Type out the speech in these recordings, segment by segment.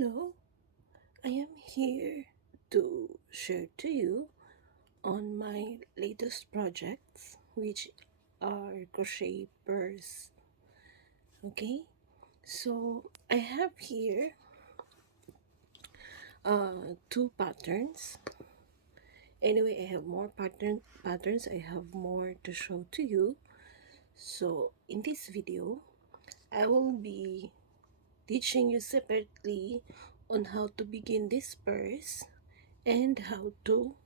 Hello, I am here to share to you on my latest projects, which are crochet purse. Okay, so I have here two patterns. Anyway, I have more patterns. I have more to show to you. So in this video, I will be teaching you separately on how to begin this purse and how to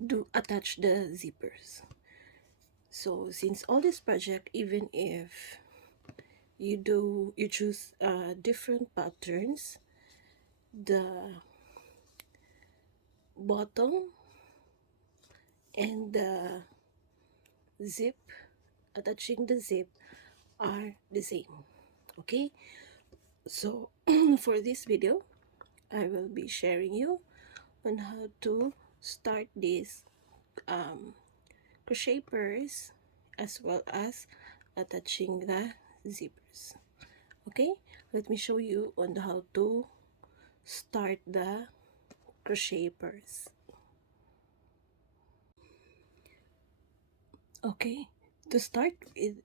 do attach the zippers. So since all this project, even if you choose different patterns, the bottom and the zip, attaching the zip, are the same. Okay, so for this video I will be sharing you on how to start this crochet purse as well as attaching the zippers. Okay, let me show you on how to start the crochet purse. Okay, to start with,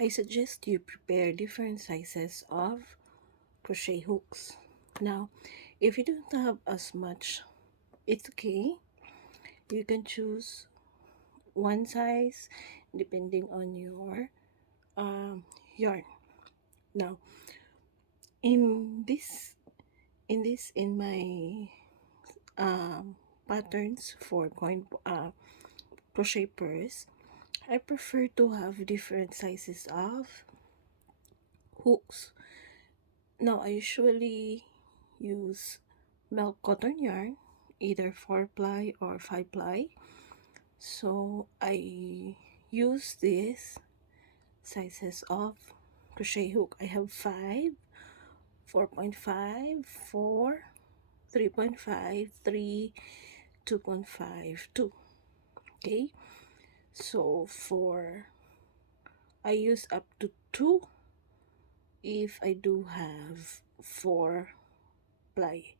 I suggest you prepare different sizes of crochet hooks. Now, if you don't have as much, it's okay. You can choose one size depending on your yarn. Now, in this in my patterns for crochet purse, I prefer to have different sizes of hooks. Now I usually use milk cotton yarn, either 4 ply or 5 ply. So I use these sizes of crochet hook. I have 5, 4.5, 4, 3.5, 3, 2.5, 2. Okay, so for I use up to 2 if I do have 4 ply.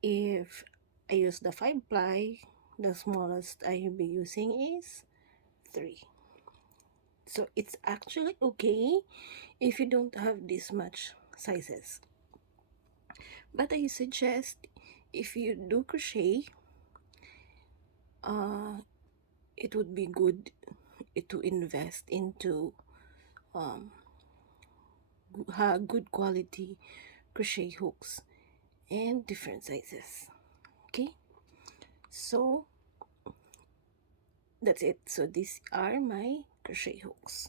If I use the 5 ply, the smallest I'll be using is 3. So it's actually okay if you don't have this much sizes. But I suggest if you do crochet, it would be good to invest into good quality crochet hooks and different sizes. Okay, so that's it. So these are my crochet hooks.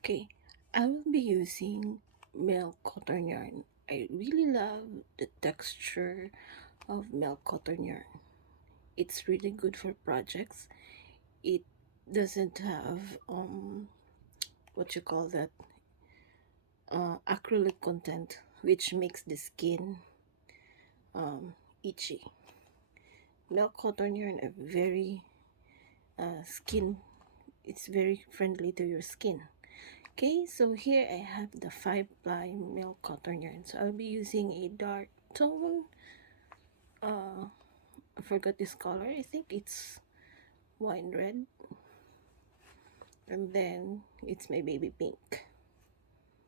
Okay, I will be using milk cotton yarn. I really love the texture of milk cotton yarn. It's really good for projects. It doesn't have what you call that acrylic content, which makes the skin itchy. Milk cotton yarn are very skin. It's very friendly to your skin. Okay, so here I have the 5 ply milk cotton yarn. So I'll be using a dark tone. I forgot this color. I think it's wine red. And then it's my baby pink.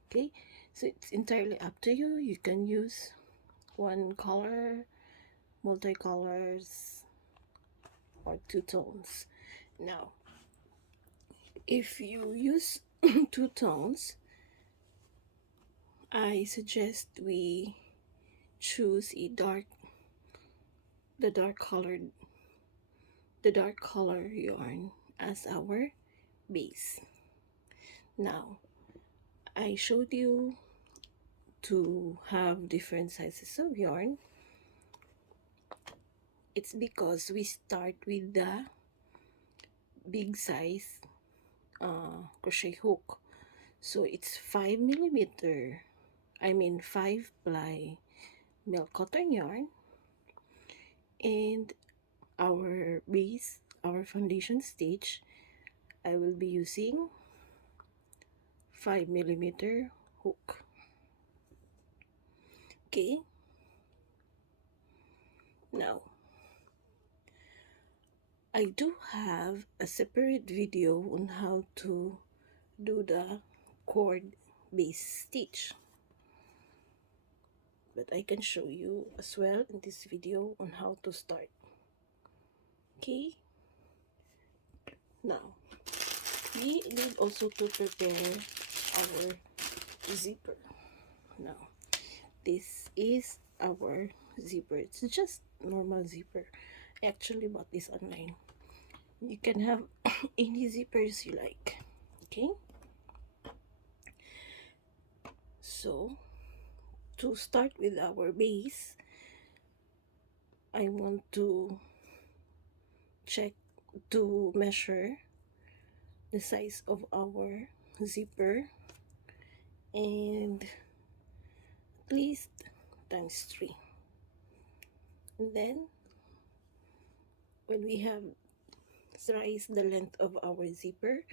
Okay, so it's entirely up to you. You can use one color, multicolors, or 2 tones. Now, if you use 2 tones, I suggest we choose the dark color yarn as our base. Now, I showed you to have different sizes of yarn. It's because we start with the big size crochet hook. So it's 5 ply milk cotton yarn, and our base, our foundation stitch, I will be using 5mm hook. Okay, now I do have a separate video on how to do the cord base stitch, but I can show you as well in this video on how to start. Okay, now we need also to prepare our zipper. Now this is our zipper. It's just normal zipper. I actually bought this online. You can have any zippers you like. Okay, so to start with our base, I want to check to measure the size of our zipper, and at least times 3. And then when we have thrice the length of our zipper,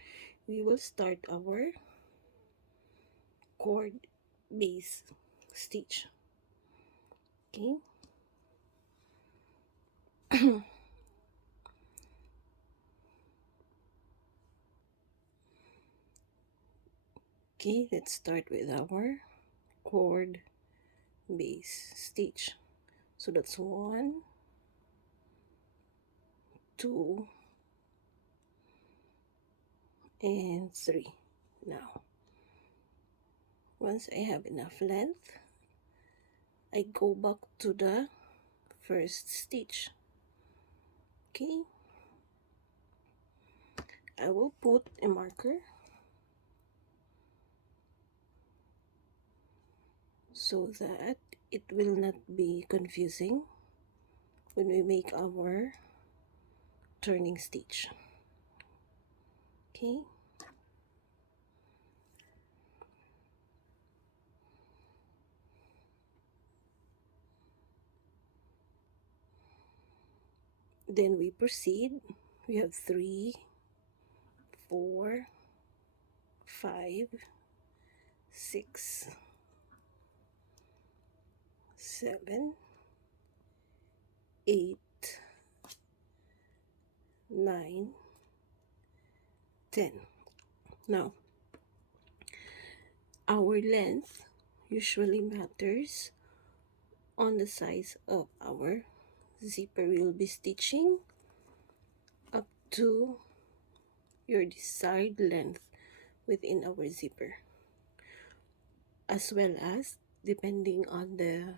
we will start our cord base stitch. Okay, okay, let's start with our cord base stitch. So that's 1, 2, and 3. Now once I have enough length, I go back to the first stitch. Okay, I will put a marker so that it will not be confusing when we make our turning stitch. Okay, then we proceed. We have 3, 4, 5, 6, 7, 8, 9, 10. Now our length usually matters on the size of our zipper. We will be stitching up to your desired length within our zipper, as well as depending on the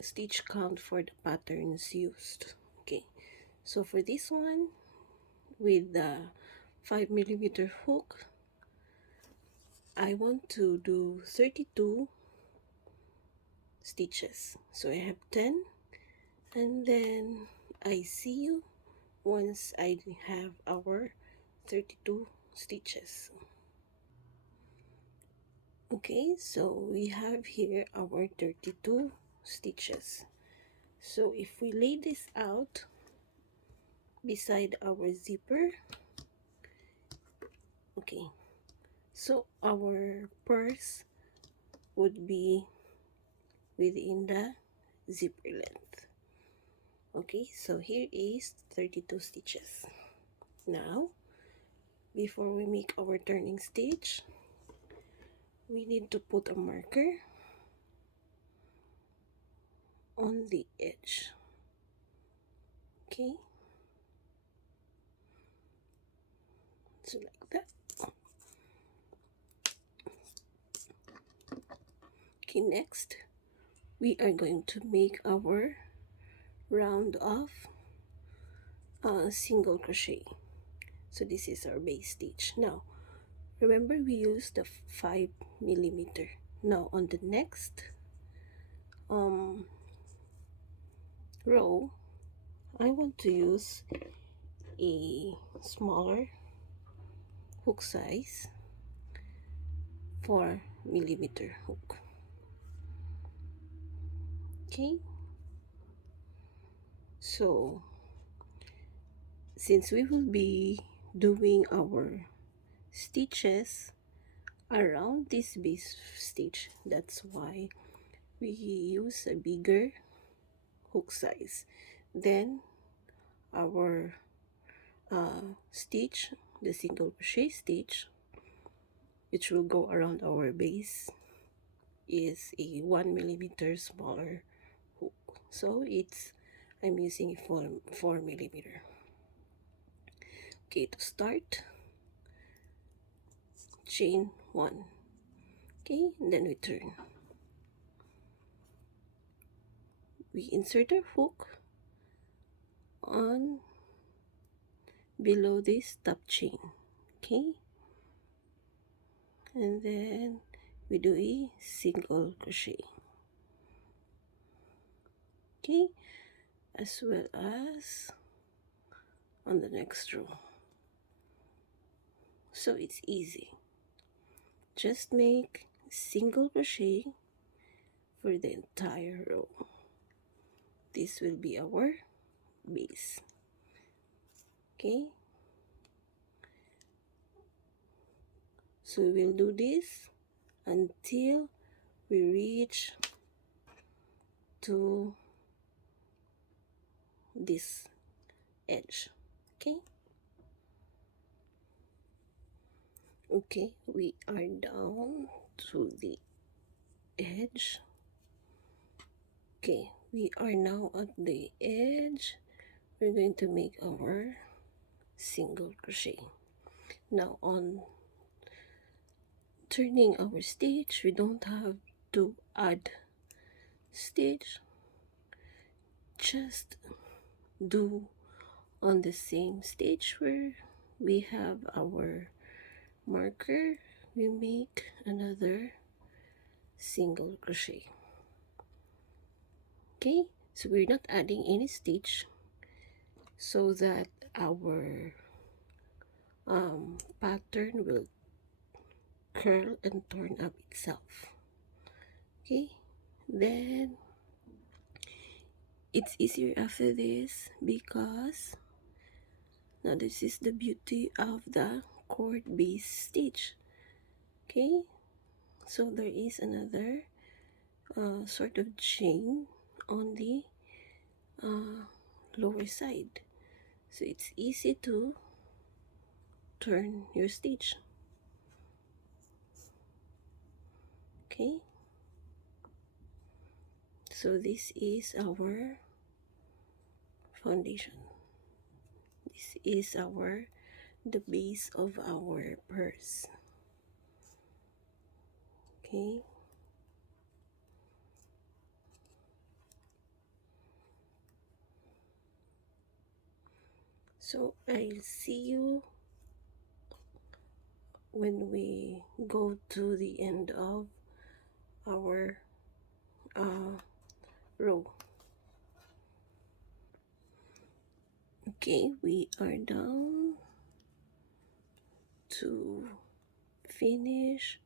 stitch count for the patterns used. Okay, so for this one with the 5mm hook, I want to do 32 stitches. So I have 10, and then I see you once I have our 32 stitches. Okay, so we have here our 32 stitches. So if we lay this out beside our zipper, okay, so our purse would be within the zipper length. Okay, so here is 32 stitches. Now before we make our turning stitch, we need to put a marker on the edge. Okay, so like that. Okay, next we are going to make our round off single crochet. So this is our base stitch. Now remember we used the 5mm. Now on the next row, I want to use a smaller hook size, 4mm hook. Okay, so since we will be doing our stitches around this base stitch. That's why we use a bigger hook size. Then our stitch, the single crochet stitch, which will go around our base, is a 1 millimeter smaller hook. So I'm using a 4 millimeter. Okay, to start, chain 1. Okay, and then we turn. We insert our hook on below this top chain. Okay, and then we do a single crochet. Okay, as well as on the next row. So it's easy. Just make single crochet for the entire row. This will be our base. Okay, so we'll do this until we reach to this edge. Okay, okay, we are down to the edge. Okay, we are now at the edge. We're going to make our single crochet. Now on turning our stitch, we don't have to add stitch, just do on the same stitch where we have our marker, we make another single crochet. Okay, so we're not adding any stitch so that our pattern will curl and turn up itself. Okay, then it's easier after this because now this is the beauty of the cord base stitch. Okay, so there is another sort of chain on the lower side, so it's easy to turn your stitch. Okay, so this is our foundation. This is the base of our purse. Okay, so I'll see you when we go to the end of our row. Okay, we are down to finish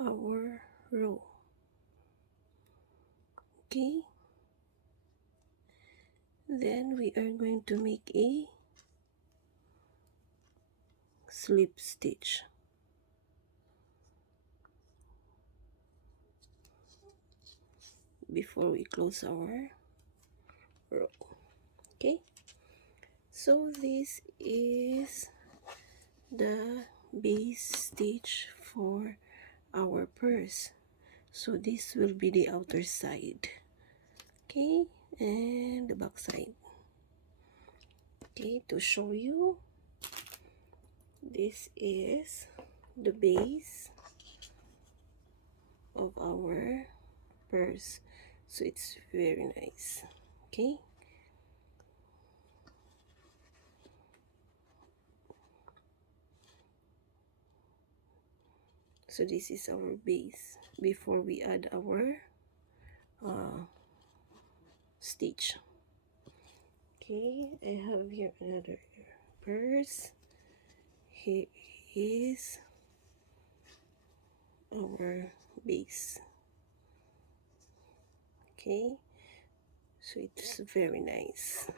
our row. Okay, then we are going to make a slip stitch. Before we close our row. Okay, so this is the base stitch for our purse. So this will be the outer side. Okay, and the back side. Okay, to show you, this is the base of our purse, so it's very nice. Okay, so this is our base before we add our stitch. Okay, I have here another purse. Here is our base. Okay, so it's very nice.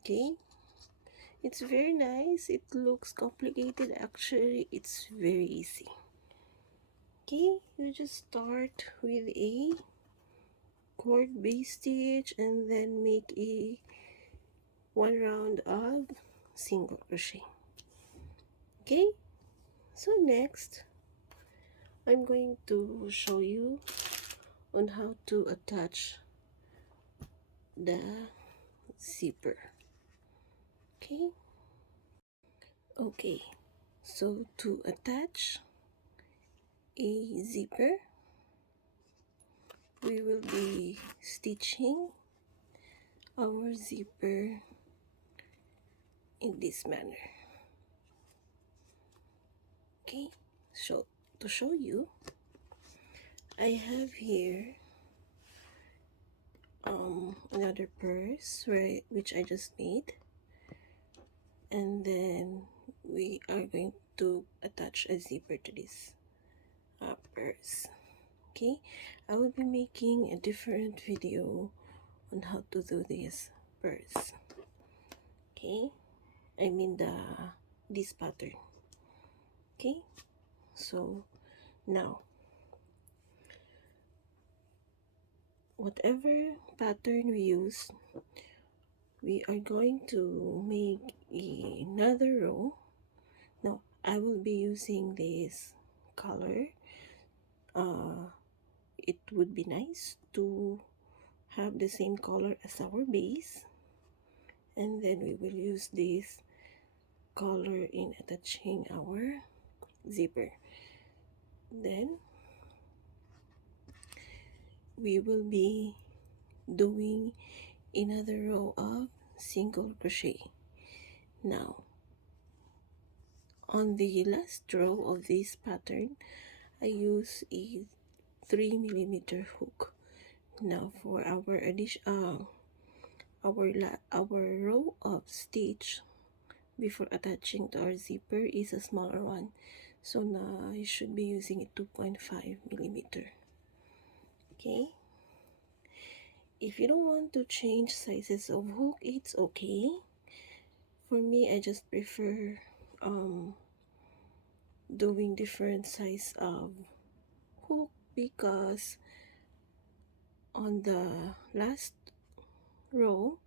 Okay, It's very nice. It looks complicated. Actually, it's very easy. Okay, you just start with a cord base stitch and then make a one round of single crochet. Okay, so next I'm going to show you on how to attach the zipper. Okay, so to attach a zipper, we will be stitching our zipper in this manner. Okay, so to show you, I have here another purse which I just made, and then we are going to attach a zipper to this purse. Okay, I will be making a different video on how to do this purse. Okay, I mean this pattern. Okay, so now whatever pattern we use, we are going to make another row. Now I will be using this color. It would be nice to have the same color as our base, and then we will use this color in attaching our zipper. Then we will be doing another row of single crochet. Now on the last row of this pattern, I use a 3mm hook. Now for our our row of stitch before attaching to our zipper is a smaller one, so now I should be using a 2.5mm. Okay, if you don't want to change sizes of hook, it's okay. For me, I just prefer doing different size of hook because on the last row,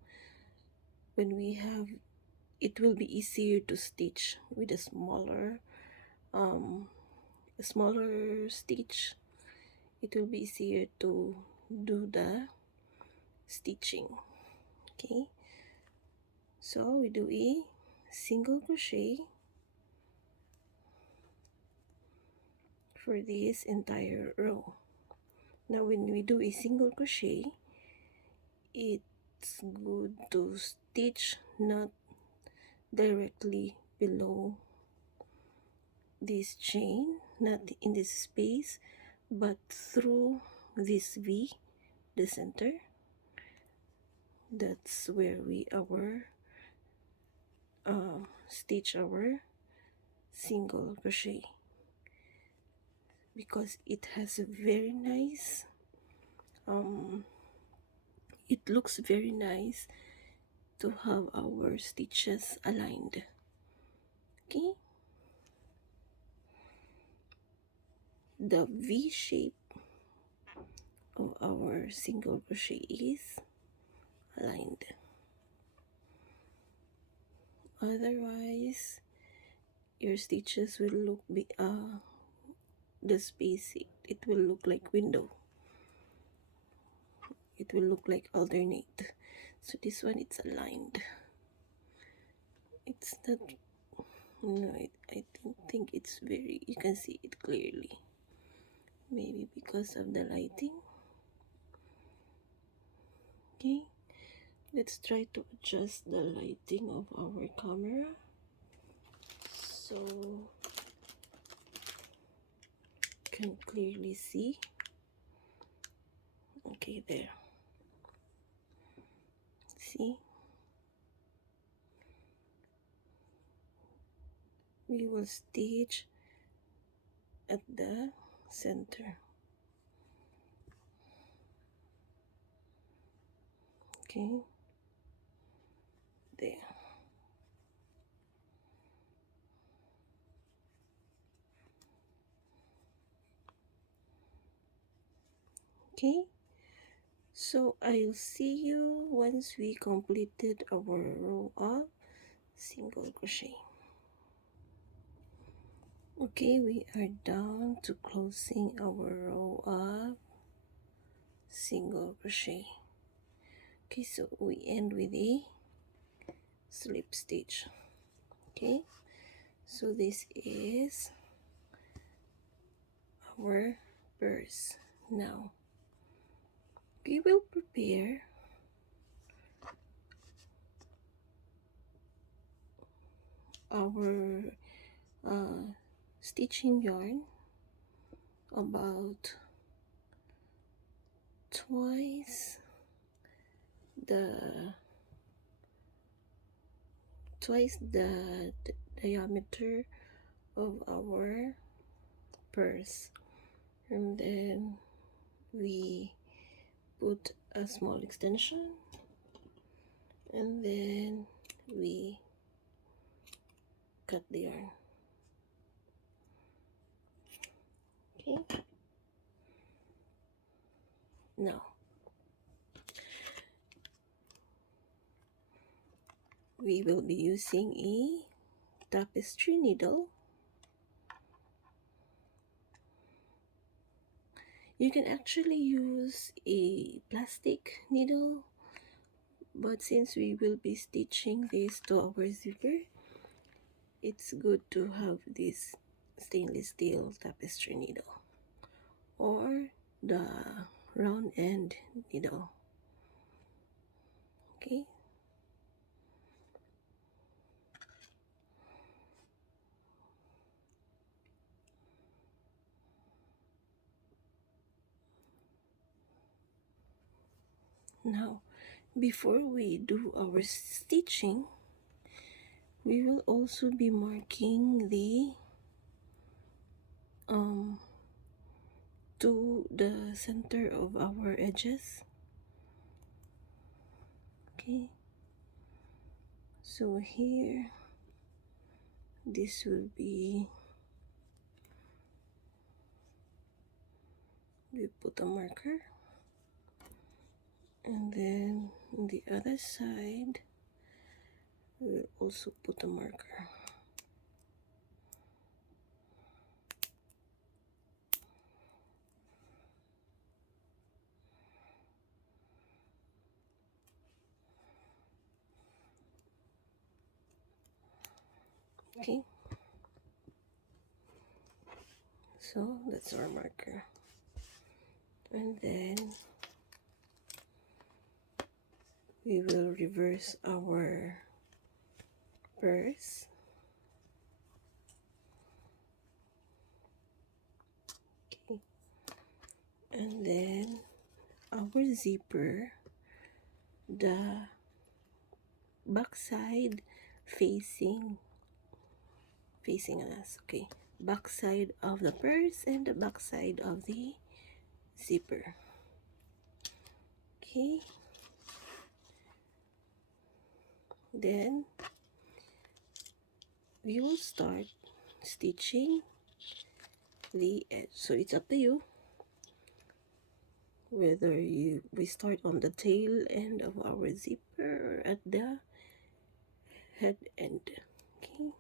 when we have, it will be easier to stitch with a smaller stitch. It will be easier to do the stitching. Okay, so we do a single crochet for this entire row. Now when we do a single crochet, it's good to stitch not directly below this chain, not in this space, but through this V, the center. That's where we stitch our single crochet, because it has a very nice it looks very nice to have our stitches aligned. Okay, the V shape of our single crochet is aligned. Otherwise your stitches will look the space, it will look like window, it will look like alternate. So this one, it's aligned. It's not, no, I don't think it's very, you can see it clearly, maybe because of the lighting. Okay, let's try to adjust the lighting of our camera so you can clearly see. Okay, there, see, we will stitch at the center. Okay, there. Okay, so I'll see you once we completed our row of single crochet. Okay, we are down to closing our row of single crochet. Okay, so we end with a slip stitch. Okay, so this is our purse. Now we will prepare our stitching yarn about twice the diameter of our purse, and then we put a small extension, and then we cut the yarn. Okay, now we will be using a tapestry needle. You can actually use a plastic needle, but since we will be stitching this to our zipper, it's good to have this stainless steel tapestry needle or the round end needle. Okay, now before we do our stitching, we will also be marking the to the center of our edges. Okay, so here this will be, we put a marker, and then on the other side we'll also put a marker. Okay, so that's our marker, and then we will reverse our purse. Okay, and then our zipper, the back side facing us. Okay, back side of the purse and the back side of the zipper. Okay, then we will start stitching the edge. So it's up to you whether we start on the tail end of our zipper or at the head end. Okay,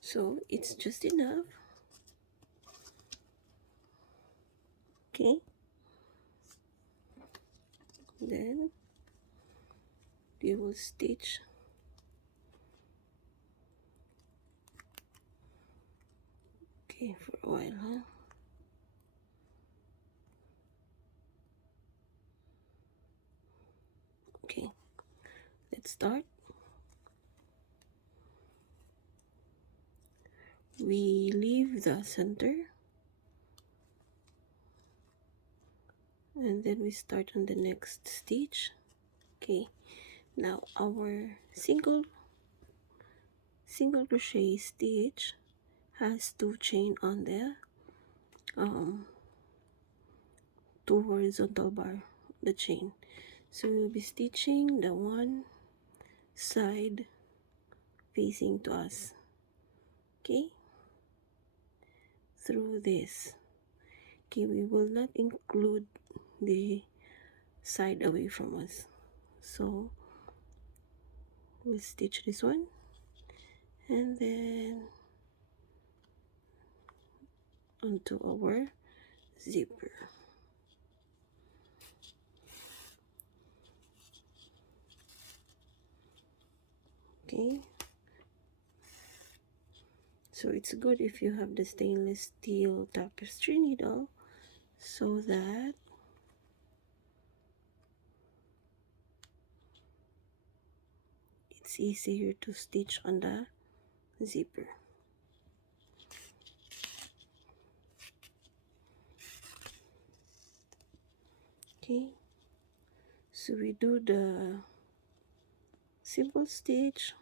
so it's just enough. Okay, then we will stitch okay for a while, huh? Okay, let's start. We leave the center, and then we start on the next stitch. Okay, now our single crochet stitch has 2 chain on the 2 horizontal bar, the chain. So we'll be stitching the one side facing to us, okay, through this. Okay, we will not include the side away from us, so we'll stitch this one and then onto our zipper. Okay, so it's good if you have the stainless steel tapestry needle so that it's easier to stitch on the zipper. Okay, so we do the simple stitch,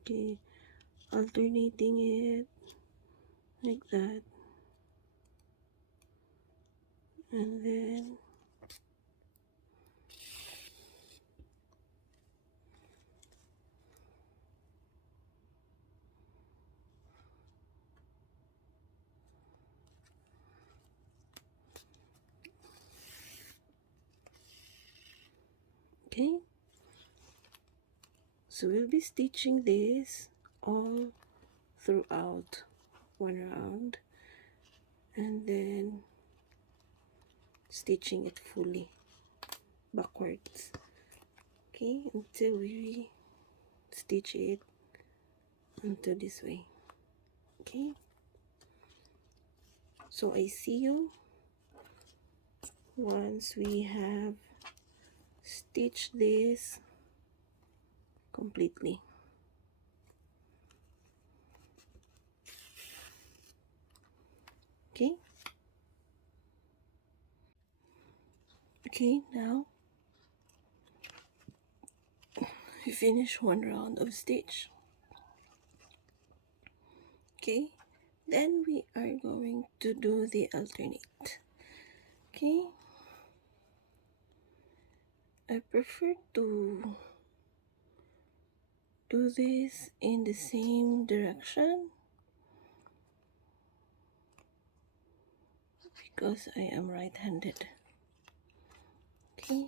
okay, alternating it like that, and then okay, so we'll be stitching this all throughout one round and then stitching it fully backwards, okay, until we stitch it into this way. Okay, so I see you once we have stitched this completely. Okay, okay, now we finish one round of stitch. Okay, then we are going to do the alternate. Okay, I prefer to do this in the same direction because I am right-handed. Okay,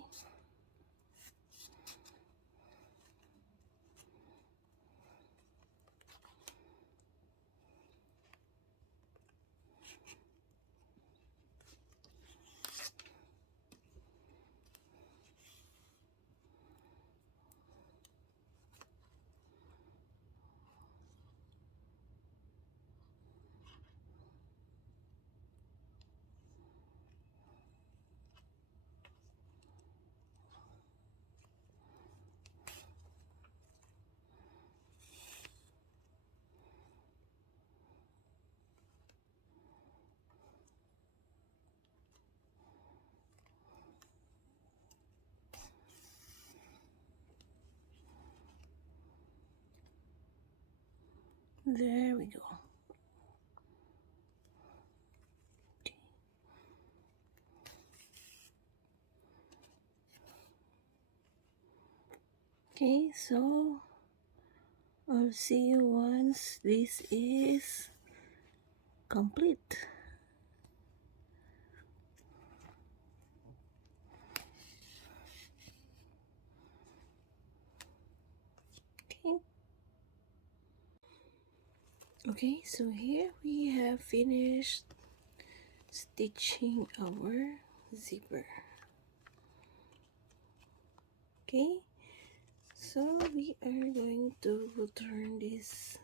there we go. Okay, so I'll see you once this is complete. Okay. Okay, so here we have finished stitching our zipper. Okay, so we are going to turn this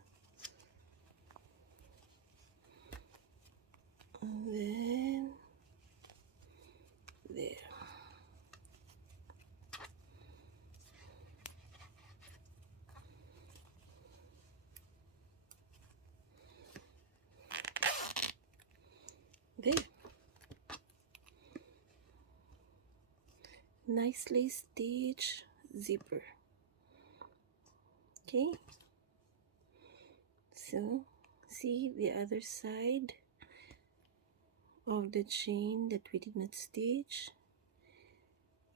and then there. There. Nicely stitched zipper. Okay, So see the other side of the chain that we did not stitch.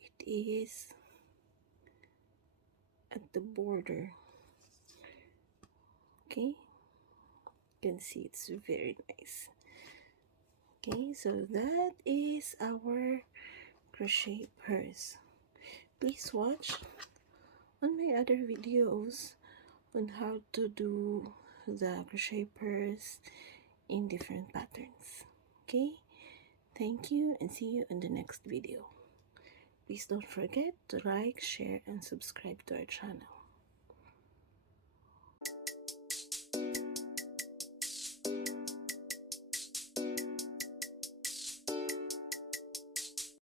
It is at the border. Okay, you can see it's very nice. Okay, so that is our crochet purse. Please watch on my other videos on how to do the crochet purse in different patterns. Okay, thank you and see you in the next video. Please don't forget to like, share, and subscribe to our channel.